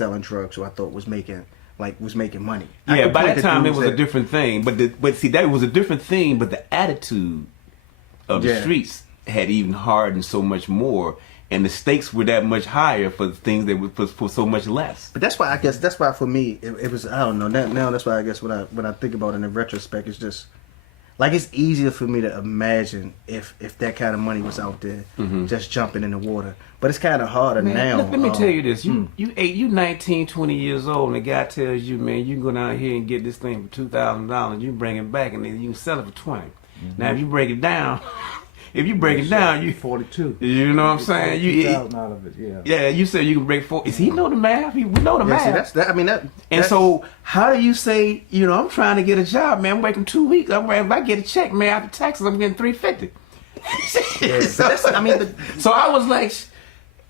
selling drugs who I thought was making money. Yeah, by that time it was a different thing. But see, that was a different thing. But the attitude of the streets had even hardened so much more, and the stakes were that much higher for things that were for so much less. But that's why for me it was, I don't know, now that's why I guess when I think about it in retrospect, it's just like it's easier for me to imagine if that kind of money was out there just jumping in the water. But it's kind of harder now. Let me tell you this: you 19, 20 years old, and the guy tells you, man, you can go down here and get this thing for $2,000. You bring it back, and then you can sell it for 20. Now, if you break it down. If you break it down, you 42. You know what I'm saying? You out of it, yeah. Yeah, you said you can break 4. Is he know the math? We know the math. See, that's that. I mean that. And so, how do you say? I'm trying to get a job, man. I'm working 2 weeks. If I get a check, man, after taxes, I'm getting $350. So I was like,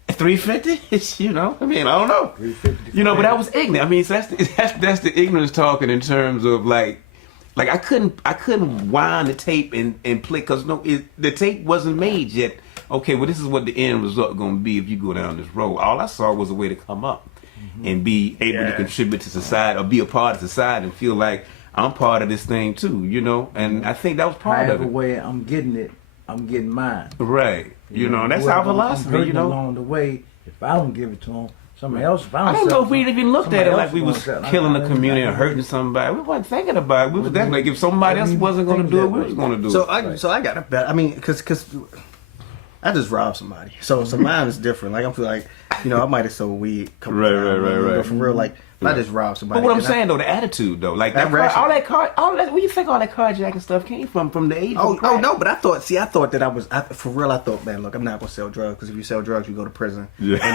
$350. I mean, I don't know. $350. But I was ignorant. I mean, so that's the ignorance talking in terms of like I couldn't wind the tape and play because the tape wasn't made yet. Okay, well, this is what the end result going to be if you go down this road. All I saw was a way to come up and be able to contribute to society or be a part of society and feel like I'm part of this thing too, And I think that was part of it. However way I'm getting it, I'm getting mine. Right. That's our philosophy, along the way, if I don't give it to them, somebody else. I don't know if we even looked at it like we was killing the community or hurting somebody. We wasn't thinking about it. We was definitely like if somebody else wasn't going to do it, we was going to do it. So I got a bet. I mean, because I just robbed somebody. So mine is different. Like I feel like I might have sold weed. Right. But for real, like I just robbed somebody. But what I'm saying though, the attitude though, like all that, where you think all that carjacking stuff came from the 80s? Oh no, but I thought that I thought, man, look, I'm not gonna sell drugs because if you sell drugs, you go to prison. Yeah. But I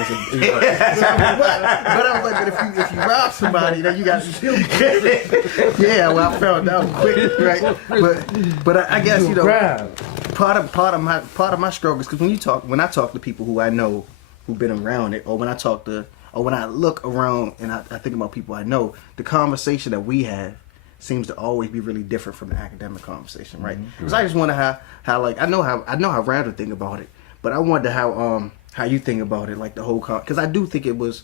was like, but if you rob somebody, then you got. Yeah, well, I found out quick, right? But I guess part of my struggle is because when I talk to people who I know who've been around it, or when I look around and I think about people I know, the conversation that we have seems to always be really different from the academic conversation, right? Because I just wonder how like I know how Randall think about it, but I wonder how you think about it, like the whole because I do think it was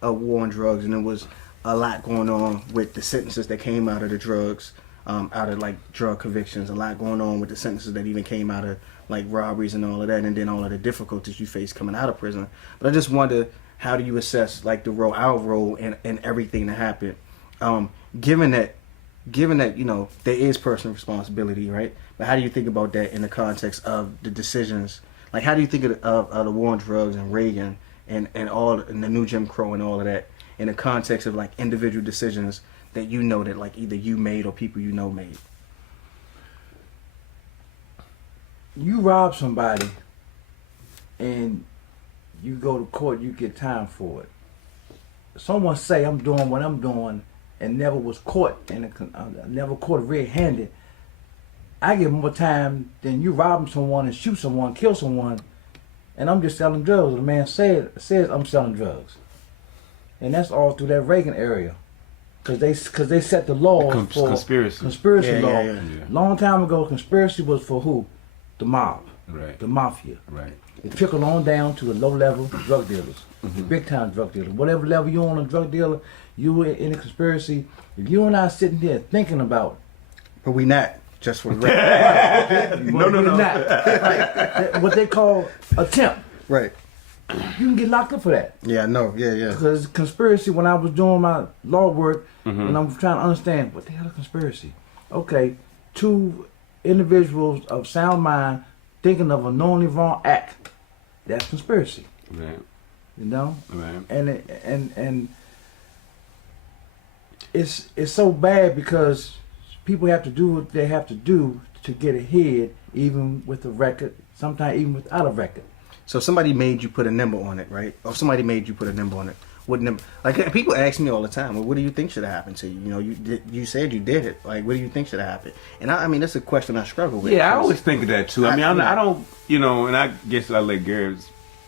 a war on drugs and it was a lot going on with the sentences that came out of the drugs, out of like drug convictions, a lot going on with the sentences that even came out of like robberies and all of that, and then all of the difficulties you face coming out of prison. But I just wonder, how do you assess like our role in everything that happened? Given that there is personal responsibility, right? But how do you think about that in the context of the decisions? Like, how do you think of the war on drugs and Reagan and the new Jim Crow and all of that in the context of like individual decisions that that like either you made or people made? You rob somebody and you go to court, you get time for it. Someone say I'm doing what I'm doing and never was caught never caught red-handed. I get more time than you robbing someone and shoot someone, kill someone, and I'm just selling drugs. The man says I'm selling drugs, and that's all through that Reagan area, because they set the law for conspiracy law. Yeah. Long time ago, conspiracy was for who? The mob, right? The mafia, right? It trickled on down to the low-level drug dealers, the big-time drug dealers. Whatever level you're on a drug dealer, you in a conspiracy. If you and I sitting there thinking about, but we not just for right. No. Not. Right. What they call attempt. Right. You can get locked up for that. Yeah, no, yeah. Because conspiracy, when I was doing my law work, and I'm trying to understand what the hell is conspiracy. Okay, two individuals of sound mind thinking of a knowingly wrong act. That's conspiracy. Right. Right. And it's so bad because people have to do what they have to do to get ahead, even with a record, sometimes even without a record. So somebody made you put a number on it, right? Or somebody made you put a number on it. What number? Like people ask me all the time, well, what do you think should have happened to you? You said you did it. Like, what do you think should have happened? And I mean, that's a question I struggle with. Yeah, I always think of that too. I don't, and I guess I let Garrett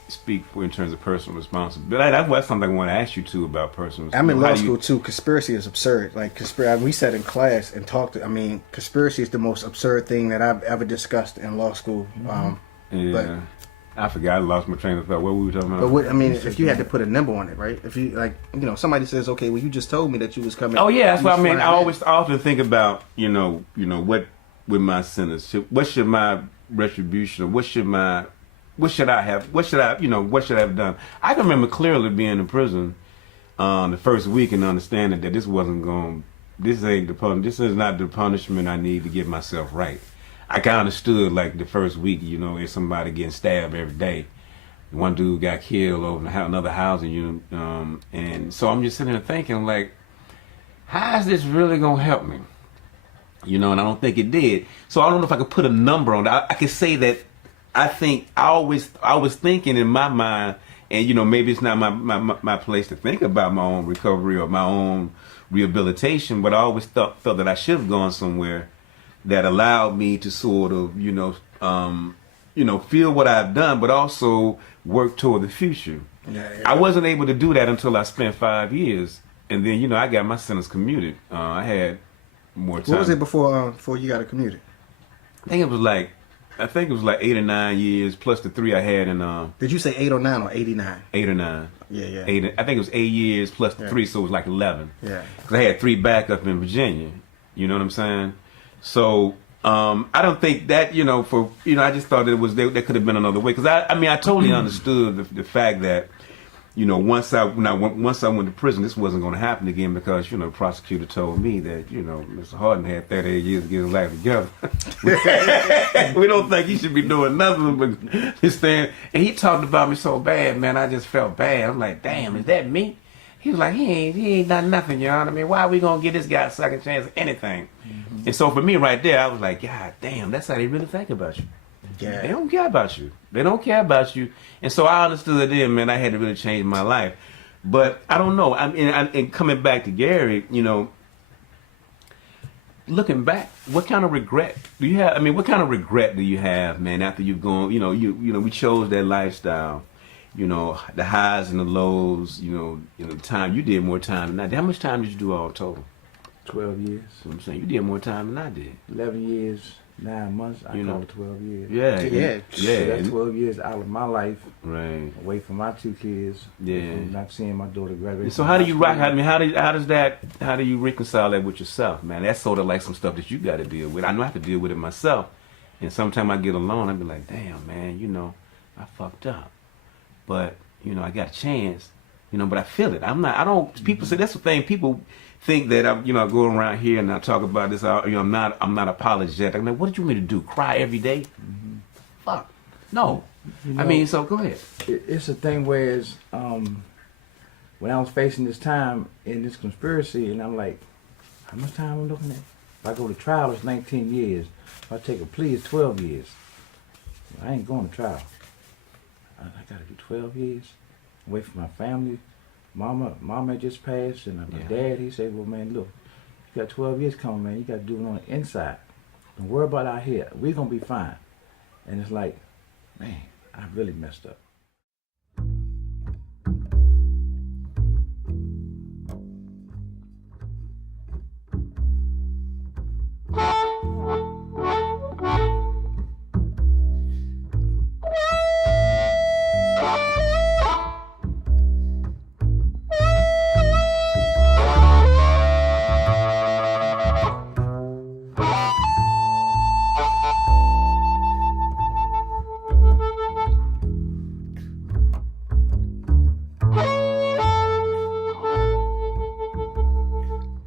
speak in terms of personal responsibility. That's something I want to ask you too about personal responsibility. I'm in law school too. Conspiracy is absurd. Like we sat in class and talked. Conspiracy is the most absurd thing that I've ever discussed in law school. But I forgot. I lost my train of thought. What were we talking about? But what I mean, if you had to put a number on it, right? If you like, somebody says, okay, well, you just told me that you was coming. Oh yeah, that's you what I was mean. I flying always often think about, what with my sentence, what should my retribution, or what should I have done? I can remember clearly being in prison the first week and understanding that this is not the punishment I need to get myself right. I kind of understood like the first week, if somebody getting stabbed every day. One dude got killed over another housing unit, and so I'm just sitting there thinking like, how is this really gonna help me? And I don't think it did. So I don't know if I could put a number on it. I could say that I think I was thinking in my mind, and maybe it's not my place to think about my own recovery or my own rehabilitation, but I always felt that I should have gone somewhere that allowed me to sort of feel what I've done, but also work toward the future. Yeah. I wasn't able to do that until I spent 5 years, and then I got my sentence commuted. I had more time. What was it before you got it commuted? I think it was like 8 or 9 years plus the 3 I had in. Did you say 8 or 9 or 89? 8 or 9. Yeah. 8. I think it was 8 years plus the 3, so it was like 11. Yeah. Because I had 3 back up in Virginia. You know what I'm saying? So I don't think that I just thought that there could have been another way. Because I totally understood the fact that once I went to prison, this wasn't going to happen again because the prosecutor told me that Mr. Harden had 38 years to get his life together. We don't think he should be doing nothing but just staying. And he talked about me so bad, man. I just felt bad. I'm like, damn, is that me? He was like, he ain't done nothing, you know what I mean? Why are we gonna give this guy a second chance at anything? Mm-hmm. And so for me, right there, I was like, God damn, that's how they really think about you. Yeah. They don't care about you. They don't care about you. And so I understood then, man, I had to really change my life. But I don't know. And coming back to Gary, looking back, what kind of regret do you have? What kind of regret do you have, man, after you've gone, we chose that lifestyle, the highs and the lows, the time. You did more time than I did. How much time did you do all total? 12 years. So I'm saying you did more time than I did. 11 years, 9 months. I call it 12 years. Yeah. So that's 12 years out of my life. Right. Away from my 2 kids. Yeah. Not seeing my daughter graduate. So how do you rock? How do you reconcile that with yourself, man? That's sort of like some stuff that you got to deal with. I know I have to deal with it myself. And sometimes I get alone, I be like, damn, man, I fucked up. But, I got a chance, but I feel it. People say that's the thing. People think that I go around here and I talk about this, I'm not apologetic. I'm like, what did you want me to do? Cry every day? Mm-hmm. Fuck. No. So go ahead. It's a thing where when I was facing this time in this conspiracy, and I'm like, how much time I'm looking at? If I go to trial, it's 19 years. If I take a plea, it's 12 years. I ain't going to trial. I got to do 12 years away from my family. Mama had just passed, and my dad, he said, well, man, look, you got 12 years coming, man. You got to do it on the inside. Don't worry about out here. We're going to be fine. And it's like, man, I really messed up.